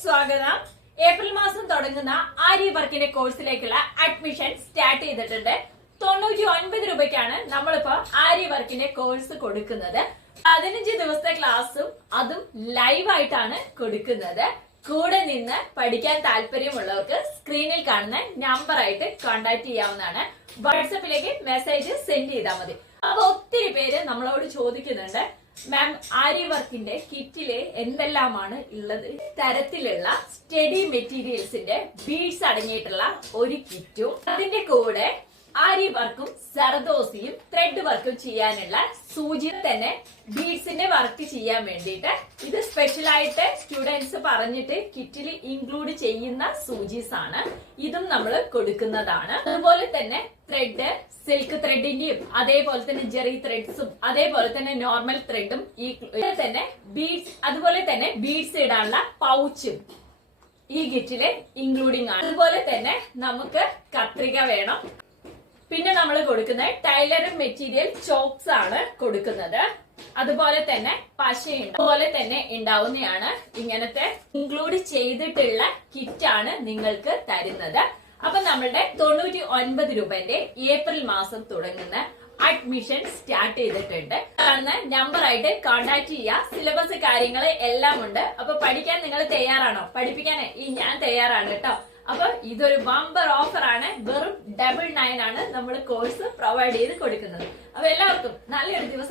സ്വാഗതം. ഏപ്രിൽ മാസം തുടങ്ങുന്ന ആര്യ വർക്കിന്റെ കോഴ്സിലേക്കുള്ള അഡ്മിഷൻ സ്റ്റാർട്ട് ചെയ്തിട്ടുണ്ട്. 99 രൂപയ്ക്കാണ് നമ്മളിപ്പോ ആര്യ വർക്കിന്റെ കോഴ്സ് കൊടുക്കുന്നത്. 15 ദിവസത്തെ ക്ലാസ്സും അതും ലൈവായിട്ടാണ് കൊടുക്കുന്നത്. കൂടെ നിന്ന് പഠിക്കാൻ താല്പര്യമുള്ളവർക്ക് സ്ക്രീനിൽ കാണുന്ന നമ്പറായിട്ട് കോൺടാക്ട് ചെയ്യാവുന്നതാണ്. വാട്സപ്പിലേക്ക് മെസ്സേജ് സെൻഡ് ചെയ്താൽ മതി. അപ്പൊ ഒത്തിരി പേര് നമ്മളോട് ചോദിക്കുന്നുണ്ട്, മാം ആര്യ വർക്കിന്റെ കിറ്റില് എന്തെല്ലാമാണ് ഉള്ളത്? തരത്തിലുള്ള സ്റ്റഡി മെറ്റീരിയൽസിന്റെ ബീഡ്സ് അടങ്ങിയിട്ടുള്ള ഒരു കിറ്റും അതിന്റെ കൂടെ ആര്യ വർക്കും സർദോസിയും ത്രെഡ് വർക്കും ചെയ്യാനുള്ള സൂചി തന്നെ ബീഡ്സിന്റെ വർക്ക് ചെയ്യാൻ വേണ്ടിയിട്ട് ഇത് സ്പെഷ്യൽ ആയിട്ട് സ്റ്റുഡൻസ് പറഞ്ഞിട്ട് കിറ്റിൽ ഇൻക്ലൂഡ് ചെയ്യുന്ന സൂചീസ് ആണ്. ഇതും നമ്മൾ കൊടുക്കുന്നതാണ്. അതുപോലെ തന്നെ ത്രെഡ്, സിൽക്ക് ത്രെഡിന്റെയും അതേപോലെ തന്നെ ജെറി ത്രെഡ്സും അതേപോലെ തന്നെ നോർമൽ ത്രെഡും ഈ തന്നെ ബീഡ്സ്, അതുപോലെ തന്നെ ബീഡ്സ് ഇടാനുള്ള പൗച്ചും ഈ കിറ്റില് ഇൻക്ലൂഡിംഗ് ആണ്. അതുപോലെ തന്നെ നമുക്ക് കത്രിക വേണം. പിന്നെ നമ്മൾ കൊടുക്കുന്നത് ടൈലറിംഗ് മെറ്റീരിയൽ ചോക്സ് ആണ് കൊടുക്കുന്നത്. അതുപോലെ തന്നെ പശയുണ്ട്. അതുപോലെ തന്നെ ഉണ്ടാവുന്നതാണ്. ഇങ്ങനത്തെ ഇൻക്ലൂഡ് ചെയ്തിട്ടുള്ള കിറ്റാണ് നിങ്ങൾക്ക് തരുന്നത്. അപ്പൊ നമ്മളുടെ 99 രൂപന്റെ ഏപ്രിൽ മാസം തുടങ്ങുന്ന അഡ്മിഷൻ സ്റ്റാർട്ട് ചെയ്തിട്ടുണ്ട്. കാണുന്ന നമ്പറായിട്ട് കോൺടാക്ട് ചെയ്യുക. സിലബസ് കാര്യങ്ങൾ എല്ലാം ഉണ്ട്. അപ്പൊ പഠിക്കാൻ നിങ്ങൾ തയ്യാറാണോ? പഠിപ്പിക്കാൻ ഞാൻ തയ്യാറാണ് കേട്ടോ. അപ്പൊ ഇതൊരു ബമ്പർ ഓഫർ ആണ്. വെറും 999 ആണ് നമ്മൾ കോഴ്സ് പ്രൊവൈഡ് ചെയ്ത് കൊടുക്കുന്നത്. അപ്പൊ എല്ലാവർക്കും നല്ലൊരു ദിവസം.